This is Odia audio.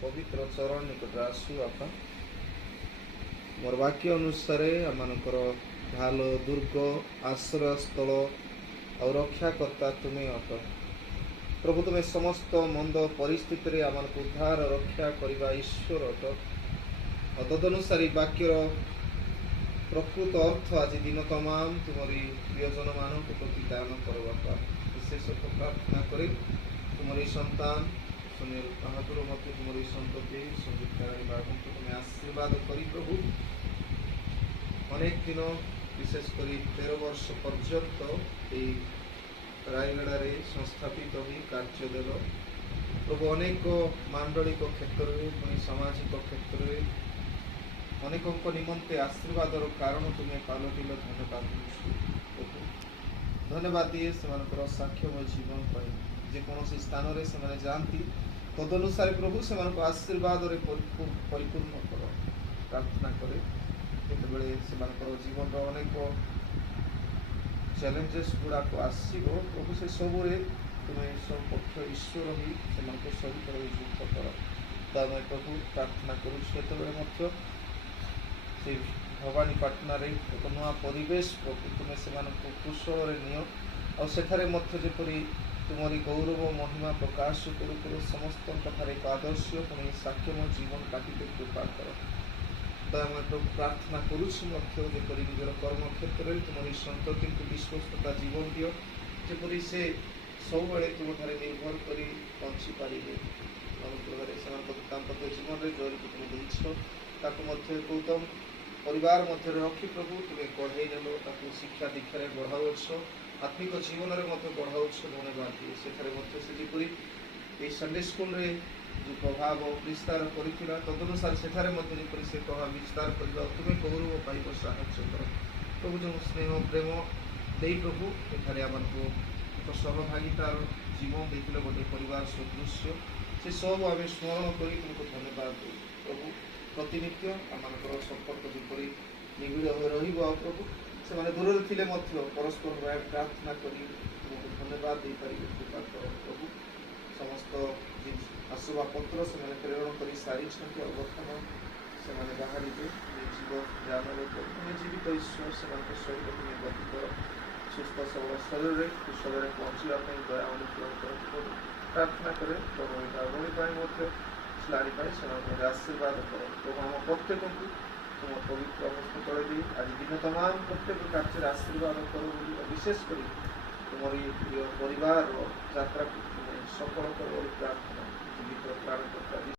ପବିତ୍ର ଚରଣ ନିକଟରେ ଆସୁ ବାପା। ମୋର ବାକ୍ୟ ଅନୁସାରେ ଆମମାନଙ୍କର ଢାଲ, ଦୁର୍ଗ, ଆଶ୍ରୟସ୍ଥଳ ଆଉ ରକ୍ଷାକର୍ତ୍ତା ତୁମେ ଅଟ। ପ୍ରଭୁ, ତୁମେ ସମସ୍ତ ମନ୍ଦ ପରିସ୍ଥିତିରେ ଆମମାନଙ୍କୁ ଉଦ୍ଧାର ରକ୍ଷା କରିବା ଈଶ୍ୱର ଅଟ। ତଦନୁସାରେ ବାକ୍ୟର ପ୍ରକୃତ ଅର୍ଥ ଆଜି ଦିନ ତମାମ ତୁମରି ପ୍ରିୟଜନମାନଙ୍କ ପ୍ରତି ଦାନ କର ବାପା। ବିଶେଷତଃ ପ୍ରାର୍ଥନା କରି ତୁମରି ସନ୍ତାନ ସୁନୀଲ ବାହାଦୁର ମଧ୍ୟ ତୁମରି ସନ୍ତତି ସଂଯୁକ୍ତାରାଣୀ ବାବୁଙ୍କୁ ତୁମେ ଆଶୀର୍ବାଦ କରି ପ୍ରଭୁ ଅନେକ ଦିନ ବିଶେଷ କରି 13 ବର୍ଷ ପର୍ଯ୍ୟନ୍ତ ଏହି ରାୟଗଡ଼ାରେ ସଂସ୍ଥାପିତ ହୋଇ କାର୍ଯ୍ୟ ଦେଲ ପ୍ରଭୁ। ଅନେକ ମାଣ୍ଡଳିକ କ୍ଷେତ୍ରରେ ପୁଣି ସାମାଜିକ କ୍ଷେତ୍ରରେ ଅନେକଙ୍କ ନିମନ୍ତେ ଆଶୀର୍ବାଦର କାରଣ ତୁମେ ପାଲଟିଲ। ଧନ୍ୟବାଦ ପ୍ରଭୁ। ଧନ୍ୟବାଦ ଦିଏ ସେମାନଙ୍କର ସାକ୍ଷ୍ୟମୟ ଜୀବନ ପାଇଁ। ଯେକୌଣସି ସ୍ଥାନରେ ସେମାନେ ଯାଆନ୍ତି ତଦନୁସାରେ ପ୍ରଭୁ ସେମାନଙ୍କୁ ଆଶୀର୍ବାଦରେ ପରିପୂର୍ଣ୍ଣ କର। ପ୍ରାର୍ଥନା କରେ ଯେତେବେଳେ ସେମାନଙ୍କର ଜୀବନର ଅନେକ ଚ୍ୟାଲେଞ୍ଜେସ୍ ଗୁଡ଼ାକ ଆସିବ ପ୍ରଭୁ, ସେ ସବୁରେ ତୁମେ ସପକ୍ଷ ଈଶ୍ୱର ହୋଇ ସେମାନଙ୍କୁ ସବୁଥିରେ ଯୁକ୍ତ କର। ତ ଆମେ ପ୍ରଭୁ ପ୍ରାର୍ଥନା କରୁଛୁ ସେତେବେଳେ ମଧ୍ୟ ସେ ଭବାନୀପାଟଣାରେ ଏକ ନୂଆ ପରିବେଶ ପ୍ରଭୁ ତୁମେ ସେମାନଙ୍କୁ କୁଶଳରେ ନିଅ, ଆଉ ସେଠାରେ ମଧ୍ୟ ଯେପରି ତୁମରି ଗୌରବ ମହିମା ପ୍ରକାଶ କରୁ କରୁ ସମସ୍ତଙ୍କ ଠାରେ ଏକ ଆଦର୍ଶ ପୁଣି ସାକ୍ଷ୍ୟମୟ ଜୀବନ କାଟିতে କୃପା କର। ତ ଆମେ ପ୍ରଭୁ ପ୍ରାର୍ଥନା କରୁଛୁ ମଧ୍ୟ ଯେପରି ନିଜର କର୍ମକ୍ଷେତ୍ରରେ ତୁମରି ସନ୍ତତିଙ୍କୁ ବିଶ୍ୱସ୍ତତା ଜୀବନ ଦିଅ, ଯେପରି ସେ ସବୁବେଳେ ତୁମଠାରେ ନିର୍ଭର କରି ବଞ୍ଚିପାରିବେ। ଅନୁଗ୍ରହରେ ସେମାନଙ୍କ ଦାମ୍ପତ୍ୟ ଜୀବନରେ ଜୟକୁ ତୁମେ ଦେଇଛ, ତାକୁ ମଧ୍ୟ ଏକ ଉତ୍ତମ ପରିବାର ମଧ୍ୟରେ ରଖି ପ୍ରଭୁ ତୁମେ ଗଢ଼େଇ ନେଲ, ତାକୁ ଶିକ୍ଷା ଦୀକ୍ଷାରେ ବଢ଼ାଉଛ, ଆତ୍ମିକ ଜୀବନରେ ମଧ୍ୟ ବଢ଼ାଉଛ। ଧନ୍ୟବାଦ ଦିଏ ସେଠାରେ ମଧ୍ୟ ସେ ଯେପରି ଏହି ସଣ୍ଡେ ସ୍କୁଲରେ ଯେଉଁ ପ୍ରଭାବ ବିସ୍ତାର କରିଥିଲା ତଦନୁସାରେ ସେଠାରେ ମଧ୍ୟ ଯେପରି ସେ ପ୍ରଭାବ ବିସ୍ତାର କରିବା ତୁମେ ଗୌରବ ପାଇବ ସାହାଯ୍ୟ କର ପ୍ରଭୁ। ଯେଉଁ ସ୍ନେହ ପ୍ରେମ ଦେଇ ପ୍ରଭୁ ଏଠାରେ ଆମମାନଙ୍କୁ ଏକ ସହଭାଗିତାର ଜୀବନ ଦେଇଥିଲେ ଗୋଟିଏ ପରିବାର ସଦୃଶ୍ୟ, ସେ ସବୁ ଆମେ ସ୍ମରଣ କରି ତୁମକୁ ଧନ୍ୟବାଦ ଦେଉ ପ୍ରଭୁ। ପ୍ରତିନିତ୍ୟ ଆମମାନଙ୍କର ସମ୍ପର୍କ ଯେପରି ନିବିଡ଼ ହୋଇ ରହିବ, ଆଉ ପ୍ରଭୁ ସେମାନେ ଦୂରରେ ଥିଲେ ମଧ୍ୟ ପରସ୍ପର ପ୍ରାର୍ଥନା କରି ତୁମକୁ ଧନ୍ୟବାଦ ଦେଇପାରିବେ କୃପା କର ପ୍ରଭୁ। ସମସ୍ତ ଆସୁବା ପତ୍ର ସେମାନେ ପ୍ରେରଣ କରି ସାରିଛନ୍ତି, ଆଉ ବର୍ତ୍ତମାନ ସେମାନେ ବାହାରିବେ ଜୀବ ଜ୍ଞାନରେ ତୁମେ ଜୀବିତ ଈଶ୍ୱର ସେମାନଙ୍କ ସହିତ ତୁମେ ଗତି କର। ସୁସ୍ଥ ସବଳ ଶରୀରରେ କୁଶଳରେ ପହଞ୍ଚିବା ପାଇଁ ଦୟା ଅନୁଗ୍ରହ କର ପ୍ରଭୁ। ପ୍ରାର୍ଥନା କରେ ପ୍ରଭୁ ଭଉଣୀ ପାଇଁ ମଧ୍ୟ ସ୍ଲାରୀ ପାଇଁ ସେମାନଙ୍କୁ ଆଶୀର୍ବାଦ କର ପ୍ରଭୁ। ଆମ ପ୍ରତ୍ୟେକଙ୍କୁ ତୁମ ପବିତ୍ର ଅବସ୍ଥା ତଳେ ଦେଇ ଆଜି ଦିନ ତମାମ ପ୍ରତ୍ୟେକ କାର୍ଯ୍ୟରେ ଆଶୀର୍ବାଦ କର ବୋଲି, ବିଶେଷ କରି ତୁମରି ପ୍ରିୟ ପରିବାର ଯାତ୍ରାକୁ ତୁମେ ସଫଳ କର ବୋଲି ପ୍ରାର୍ଥନା। ଜୀବିତ ପ୍ରାଣକର୍ତ୍ତା